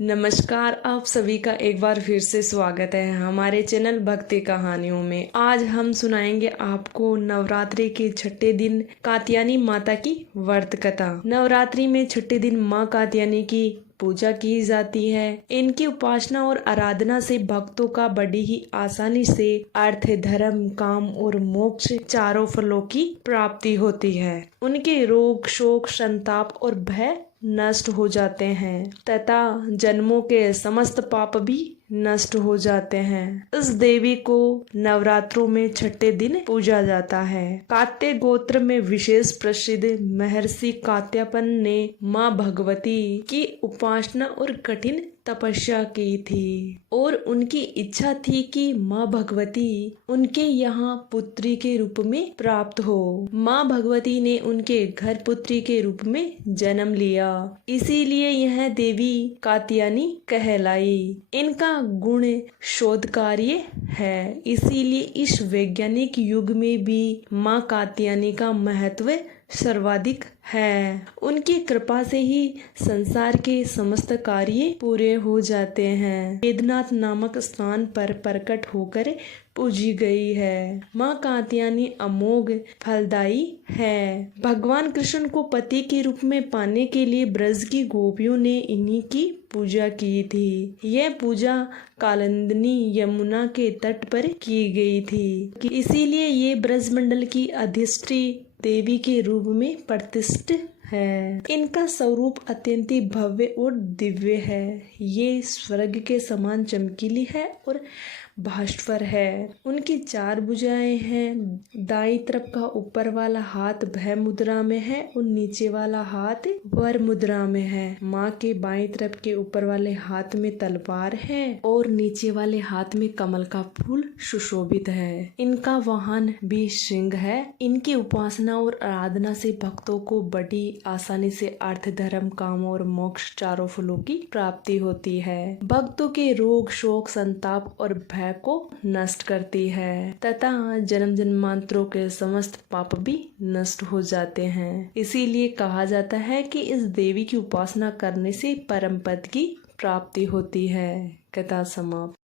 नमस्कार, आप सभी का एक बार फिर से स्वागत है हमारे चैनल भक्ति कहानियों में। आज हम सुनाएंगे आपको नवरात्रि के छठे दिन कात्यायनी माता की व्रत कथा। नवरात्रि में छठे दिन माँ कात्यायनी की पूजा की जाती है। इनकी उपासना और आराधना से भक्तों का बड़ी ही आसानी से अर्थ, धर्म, काम और मोक्ष चारों फलों की प्राप्ति होती है। उनके रोग, शोक, संताप और भय नष्ट हो जाते हैं तथा जन्मों के समस्त पाप भी नष्ट हो जाते हैं। इस देवी को नवरात्रों में छठे दिन पूजा जाता है। कात्य गोत्र में विशेष प्रसिद्ध महर्षि कात्यायन ने माँ भगवती की उपासना और कठिन तपस्या की थी और उनकी इच्छा थी कि माँ भगवती उनके यहाँ पुत्री के रूप में प्राप्त हो। माँ भगवती ने उनके घर पुत्री के रूप में जन्म लिया, इसीलिए यह देवी कात्यायनी कहलाई। इनका गुण शोध कार्य है, इसीलिए इस वैज्ञानिक युग में भी माँ कात्यायनी का महत्व सर्वाधिक है। उनकी कृपा से ही संसार के समस्त कार्य पूरे हो जाते हैं। वेदनाथ नामक स्थान पर प्रकट होकर पूजी गई है। माँ कात्यायनी अमोघ फलदायी है। भगवान कृष्ण को पति के रूप में पाने के लिए ब्रज की गोपियों ने इन्हीं की पूजा की थी। यह पूजा कालिंदी यमुना के तट पर की गई थी, इसीलिए ये ब्रजमंडल की अधिष्ठी देवी के रूप में प्रतिष्ठित है। इनका स्वरूप अत्यंत भव्य और दिव्य है। ये स्वर्ग के समान चमकीली है और भास्वर है। उनकी 4 भुजाएं हैं। दाईं तरफ का ऊपर वाला हाथ भय मुद्रा में है और नीचे वाला हाथ वर मुद्रा में है। माँ के बाईं तरफ के ऊपर वाले हाथ में तलवार है और नीचे वाले हाथ में कमल का फूल सुशोभित है। इनका वाहन भी सिंह है। इनकी उपासना और आराधना से भक्तों को बड़ी आसानी से अर्थ, धर्म, काम और मोक्ष चारों फलों की प्राप्ति होती है। भक्तों के रोग, शोक, संताप और भय को नष्ट करती है तथा जन्म जन्मांतरों के समस्त पाप भी नष्ट हो जाते हैं। इसीलिए कहा जाता है कि इस देवी की उपासना करने से परम पद की प्राप्ति होती है। कथा समाप्त।